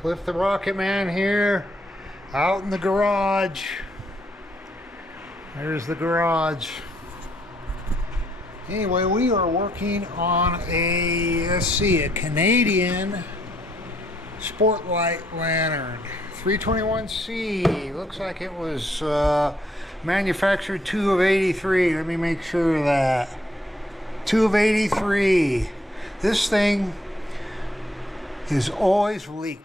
Cliff the Rocket Man here, out in the garage. There's the garage. Anyway, we are working on a Canadian Sportlight lantern. 321C. Looks like it was manufactured 2 of 83. Let me make sure of that. 2 of 83. This thing is always leaked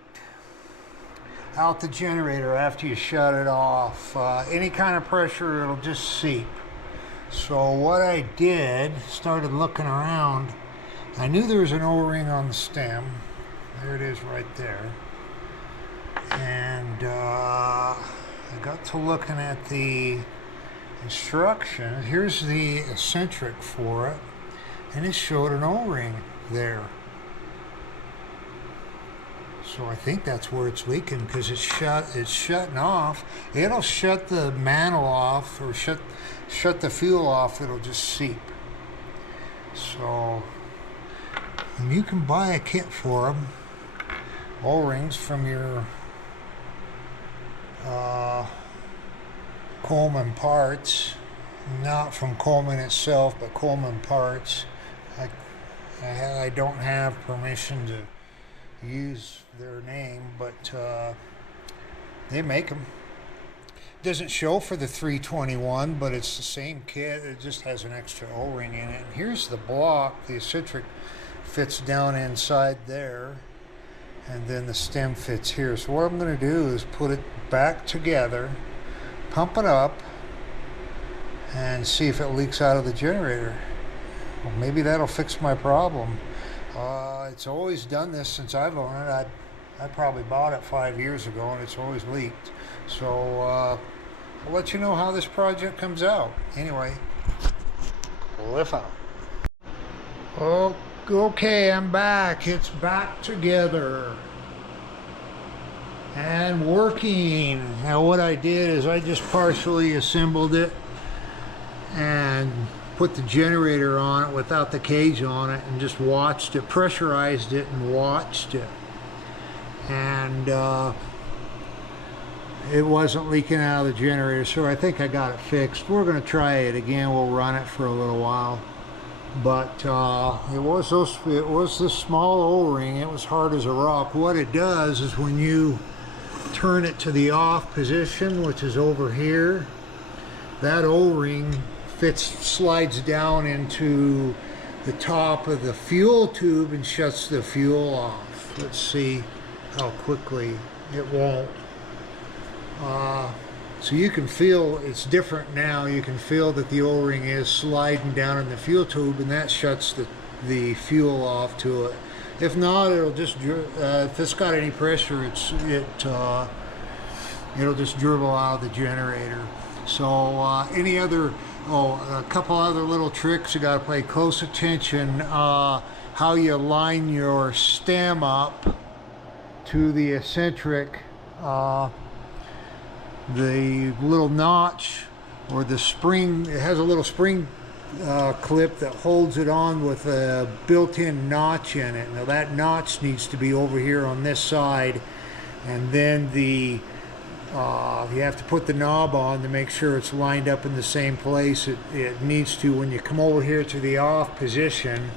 out the generator after you shut it off. Any kind of pressure, it'll just seep. So what I did, started looking around. I knew there was an O-ring on the stem. There it is right there. And I got to looking at the instructions. Here's the eccentric for it, and it showed an O-ring there. So I think that's where it's leaking, because it's shutting off. It'll shut the mantle off, or shut the fuel off. It'll just seep. So, and you can buy a kit for them, O-rings from your Coleman parts, not from Coleman itself, but Coleman parts. I don't have permission to use their name, but they make them. Doesn't show for the 321, but it's the same kit. It just has an extra O-ring in it. And here's the block. The eccentric fits down inside there, and then the stem fits here. So what I'm going to do is put it back together, pump it up, and see if it leaks out of the generator. Well, maybe that'll fix my problem. It's always done this since I've owned it. I probably bought it 5 years ago, and it's always leaked. So I'll let you know how this project comes out. Anyway, lift out. Oh, okay, I'm back. It's back together and working. Now what I did is I just partially assembled it and put the generator on it without the cage on it, and just watched it, pressurized it and watched it, and it wasn't leaking out of the generator. So I think I got it fixed. We're going to try it again. We'll run it for a little while, but it was this small O-ring. It was hard as a rock. What it does is when you turn it to the off position, which is over here, that O-ring slides down into the top of the fuel tube and shuts the fuel off. Let's see how quickly it won't. So you can feel it's different now. You can feel that the O-ring is sliding down in the fuel tube, and that shuts the fuel off to it. If not, it'll just if it's got any pressure, it'll just dribble out of the generator. So a couple other little tricks. You got to pay close attention how you line your stem up to the eccentric. The little notch, or the spring, it has a little spring clip that holds it on with a built-in notch in it. Now that notch needs to be over here on this side, and then you have to put the knob on to make sure it's lined up in the same place. It needs to, when you come over here to the off position,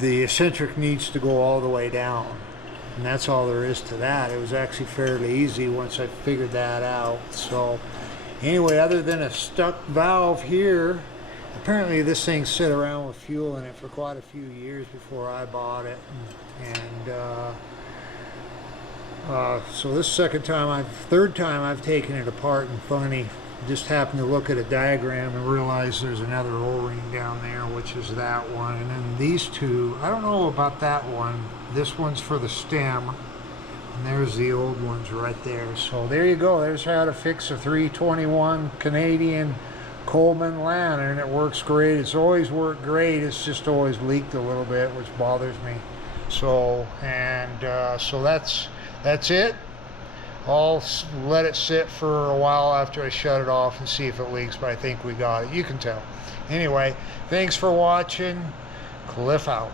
the eccentric needs to go all the way down. And that's all there is to that. It was actually fairly easy once I figured that out. So anyway, other than a stuck valve here, apparently this thing sat around with fuel in it for quite a few years before I bought it. So this third time I've taken it apart, and funny, just happened to look at a diagram and realize there's another O-ring down there, which is that one. And then these two, I don't know about that one. This one's for the stem, and there's the old ones right there. So there you go. There's how to fix a 321 Canadian Coleman lantern. It works great. It's always worked great. It's just always leaked a little bit, which bothers me. So so that's it. I'll let it sit for a while after I shut it off and see if it leaks, but I think we got it. You can tell. Anyway, thanks for watching. Cliff out.